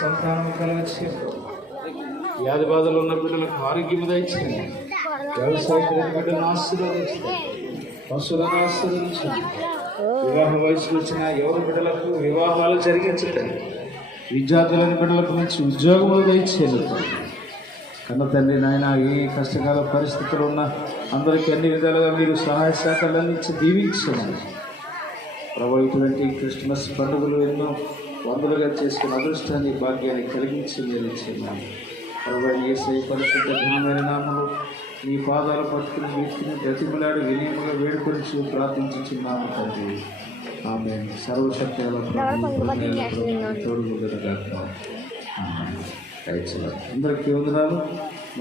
సంతానం కలగచ్చు, వ్యాధి బాధలు ఉన్న బిడ్డలకు ఆరోగ్యం దయచేయండి, వ్యవసాయ బిడ్డలను ఆశీర్వదించండి, పశువులను ఆశీర్వదించండి, వివాహ వయసుకు వచ్చిన ఎవరి బిడ్డలకు వివాహాలు జరిగించండి, విద్యార్థులని బిడ్డలకు మంచి ఉద్యోగములు దయచేయండి. కన్న తండ్రి నాయన ఏ కష్టకాల పరిస్థితులు ఉన్న అందరికీ అన్ని విధాలుగా మీరు సహాయ సహకారాలను ఇచ్చి దీవించండి ప్రభు. ఇటువంటి క్రిస్మస్ పండుగలు ఎన్నో వందలుగా చేసుకున్న అదృష్టాన్ని భాగ్యాన్ని కలిగించి మీరు ఇచ్చున్నాను ప్రభు. యేసయ్య పరిశుద్ధ ఘనమైన నామములో నీ పాదాలు పట్టుకుని వ్యక్తిని బ్రతిమలాడి వినయముగా వేడుకొని ప్రార్థించుచున్నాము తండ్రి. ఆమేన్. సర్వశక్తి గల అందరికీ వందనాలు,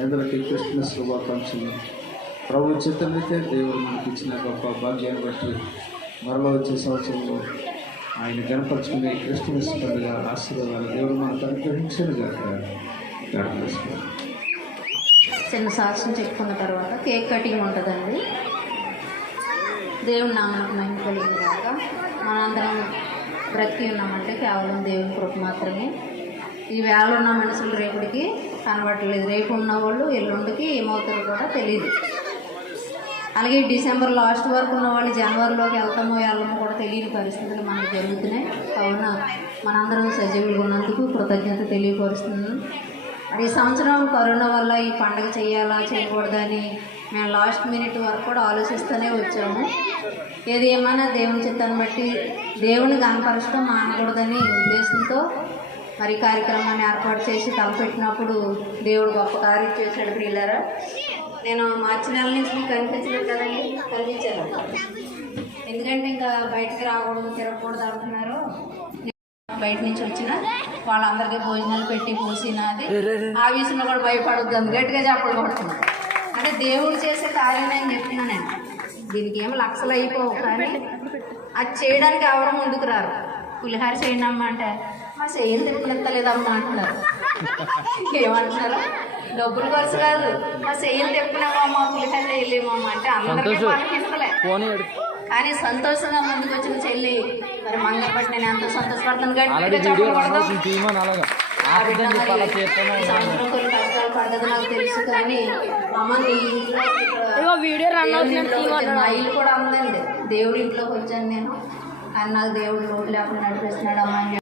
అందరికీ క్రిస్మస్ శుభాకాంక్షలు. ప్రభు చిత్తమైతే దేవుడు మనకి ఇచ్చిన గొప్ప భాగ్యాన్ని బట్టి మరలో వచ్చే సంవత్సరంలో ఆయన కనపరుచుకునే క్రిస్మస్ పండుగ ఆశీర్వాదాలు దేవుడు మనకు అనుగ్రహించను గాక. చిన్న సాక్ష్యం చెప్పుకున్న తర్వాత కేక్ కటింగ్ ఉంటుందండి. దేవుని నామకు మహిమ కలిగింది కాక మనందరం బ్రతికి ఉన్నామంటే కేవలం దేవుని కృప మాత్రమే. ఈ వేళ ఉన్న మనుషులు రేపటికి కనబడట్లేదు, రేపు ఉన్న వాళ్ళు ఎల్లుండికి ఏమవుతారో కూడా తెలియదు. అలాగే డిసెంబర్ లాస్ట్ వరకు ఉన్న వాళ్ళు జనవరిలోకి వెళ్తామో వెళ్ళమో కూడా తెలియని పరిస్థితులు మనకు జరుగుతున్నాయి. కావున మనందరం సజీవులుగా ఉన్నందుకు కృతజ్ఞత తెలియపరుస్తున్నాను. మరి ఈ సంవత్సరం కరోనా వల్ల ఈ పండుగ చేయాలా చేయకూడదని మేము లాస్ట్ మినిట్ వరకు కూడా ఆలోచిస్తూనే వచ్చాము. ఏది ఏమైనా దేవుని చిత్తాన్ని బట్టి దేవుని కనపరచడం మానకూడదని ఉద్దేశంతో మరి కార్యక్రమాన్ని ఏర్పాటు చేసి తలపెట్టినప్పుడు దేవుడు గొప్ప కార్యం చేశాడు. ప్రియులారా, నేను మార్చి నెల నుంచి మీకు కనిపించలేదు కదండి, కనిపించాను. ఎందుకంటే ఇంకా బయటికి రాకూడదు తిరగకూడదు అంటున్నారు. బయట నుంచి వచ్చిన వాళ్ళందరికీ భోజనాలు పెట్టి పోసినది ఆ విషయంలో కూడా భయపడొద్దు, గట్టిగా చెప్పడం కొడుతున్నాను. అంటే దేవుడు చేసే కార్యం అని చెప్పినా నేను. దీనికి ఏమో లక్షలు అయిపోవు, కానీ అది చేయడానికి ఎవరు ముందుకు రారు. పులిహార చేయనమ్మా అంటే మా చెయ్యలు తెప్పునెత్తలేదమ్మా అంటున్నారు. ఏమంటున్నారు? డబ్బులు ఖర్చు కాదు, మా చెయ్యలు తెప్పుకున్నామమ్మా పులిహార చేయలేమమ్మా అంటే అందరికీ పనికిస్తలే. కానీ సంతోషంగా ముందుకు వచ్చిన చెల్లి మరి మంగళ బట్టి నేను ఎంతో సంతోషపడతాను. సంవత్సరం కొన్ని కష్టాలు పడదు నాకు తెలుసు, కానీ అమ్మ నీ ఇంట్లో మా ఇల్లు కూడా ఉందండి. దేవుడి ఇంట్లోకి వచ్చాను నేను, కానీ నాకు దేవుడు లోటు లేకుండా నడిపిస్తున్నాడు అమ్మ.